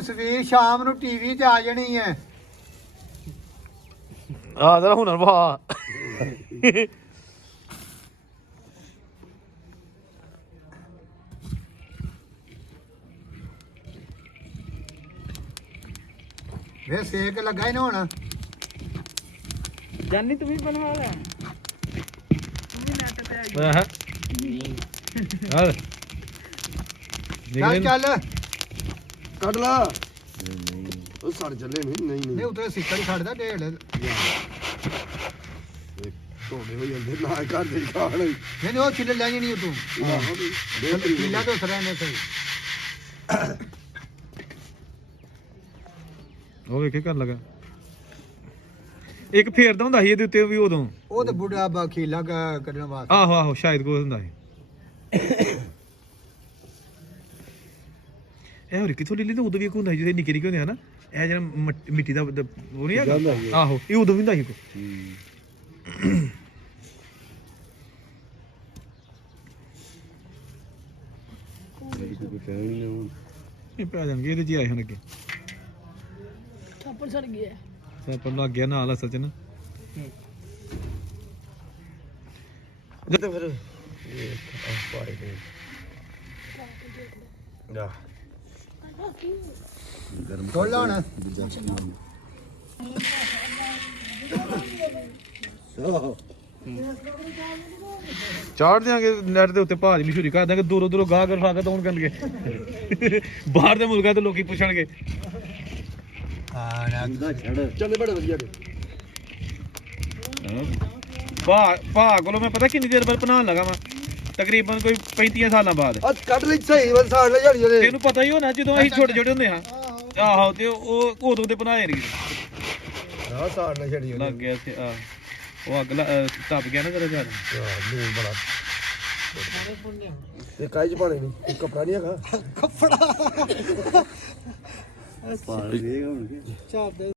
ਤਸਵੀਰ ਸ਼ਾਮ ਨੂੰ ਟੀਵੀ ਤੇ ਆ ਜਾਣੀ ਹੈ। ਆ ਜਰਾ ਹੁਨਰ ਵਾ ਵੇ ਸੇਕ ਲੱਗਾ ਹੀ ਨਾ ਹੁਣ। ਜਾਨੀ ਤੂੰ ਵੀ ਬਣਵਾ ਲੈ ਤੂੰ ਵੀ ਨੈਟ ਤੇ ਆ ਗਿਆ ਹਾਂ ਚੱਲ ਚੱਲ ਚੱਲ ਕੱਢ ਲਾ ਉਹ ਸੜ ਚੱਲੇ ਨਹੀਂ ਨਹੀਂ ਉਤੇ ਸਿੱਕੜ ਛੱਡਦਾ ਢੇੜ। ਢੋਲੇ ਹੋ ਜਾਂਦੇ ਨਾ ਘਰ ਦੇ ਖਾਣ ਨਹੀਂ ਉਹ ਚਿੱਲੇ ਲੈ ਜਾਣੀ ਤੂੰ ਕਿੱਲਾ ਤੋਂ ਸਰਾਂ ਨੇ ਸਹੀ। ਉਹ ਵੇਖੇ ਕਰ ਲਗਾ ਇੱਕ ਫੇਰਦਾ ਹੁੰਦਾ ਸੀ ਇਹਦੇ ਉੱਤੇ ਵੀ ਉਦੋਂ। ਉਹ ਤੇ ਬੁੱਢਾ ਖੀਲਾ ਕੱਢਣ ਵਾਸਤੇ। ਆਹੋ ਆਹੋ ਸ਼ਾਇਦ ਕੋਈ ਹੁੰਦਾ ਸੀ। ਇਹ ਹੋਰ ਕਿਥੋਂ ਲੈ ਲਈ ਤਾਂ ਉਦੋਂ ਵੀ ਇੱਕ ਹੁੰਦਾ ਸੀ ਜਿਹਦੇ ਨਿੱਕੇ ਨਿੱਕੇ ਹੁੰਦੇ ਆ ਨਾ ਇਹ ਜਿਹੜਾ ਮਿੱਟੀ ਦਾ ਉਹ ਨਹੀਂ ਹੈਗਾ ਆਹੋ ਇਹ ਉਦੋਂ ਵੀ ਹੁੰਦਾ ਸੀ ਇਹ ਪੈ ਜਾਣਗੇ ਇਹਦੇ ਚ ਆਏ ਹੁਣ ਅੱਗੇ ਥੱਪੜ ਸੜ ਗਿਆ ਸਾਪਰ ਲੱਗ ਗਿਆ ਨਾਲ ਅਸਲ ਚ ਨਾ ਤੇ ਫਿਰ ਪਾਏ ਦੇ ਜਾ ਖੋਲ ਲਾ ਹੁਣ। ਚਾੜ ਦਿਆਂਗੇ ਨੈਟ ਦੇ ਉੱਤੇ ਭਾਜ ਮਸ਼ਹੂਰੀ ਕਰ ਦਾਂਗੇ ਦੂਰੋਂ ਦੂਰੋਂ ਗਾਹ ਕਰ ਫਾਗਾ ਤਾਂ ਕਰਨਗੇ ਬਾਹਰ ਦੇ ਮੁਲਕਾਂ ਤੋਂ ਲੋਕੀ ਪੁੱਛਣਗੇ ਚੱਲੇ ਬੜੇ ਵਧੀਆ ਨੇ ਭਾ ਕੋਲੋਂ ਮੈਂ ਪਤਾ ਕਿੰਨੀ ਦੇਰ ਬਾਅਦ ਬਣਾਉਣ ਲੱਗਾ ਵਾ ਤਕਰੀਬਨ ਕੋਈ 35 ਸਾਲਾਂ ਬਾਅਦ ਅੱਜ ਕੱਢ ਲਈ ਸਹੀ ਵਰ ਸਾੜ ਲੈ ਝਾੜੀ ਉਹਦੇ ਤੈਨੂੰ ਪਤਾ ਹੀ ਹੋਣਾ ਜਦੋਂ ਅਸੀਂ ਛੋਟੇ ਛੋਟੇ ਹੁੰਦੇ ਹਾਂ ਆਹੋ ਤੇ ਉਹ ਉਦੋਂ ਦੇ ਬਣਾਏ ਨਹੀਂ ਆ ਸਾੜ ਲੈ ਝਾੜੀ ਲੱਗ ਗਿਆ ਤੇ ਆ ਉਹ ਅੱਗ ਤਪ ਗਿਆ ਨਾ ਜਰਾ ਜਿਆਦਾ ਲੂਣ ਬੜਾ ਤੇ ਕਾਈ ਚ ਪਾਣੇ ਨਹੀਂ ਕੱਪੜਾ ਨਹੀਂ ਹੈਗਾ ਚਾਰ ਦੇ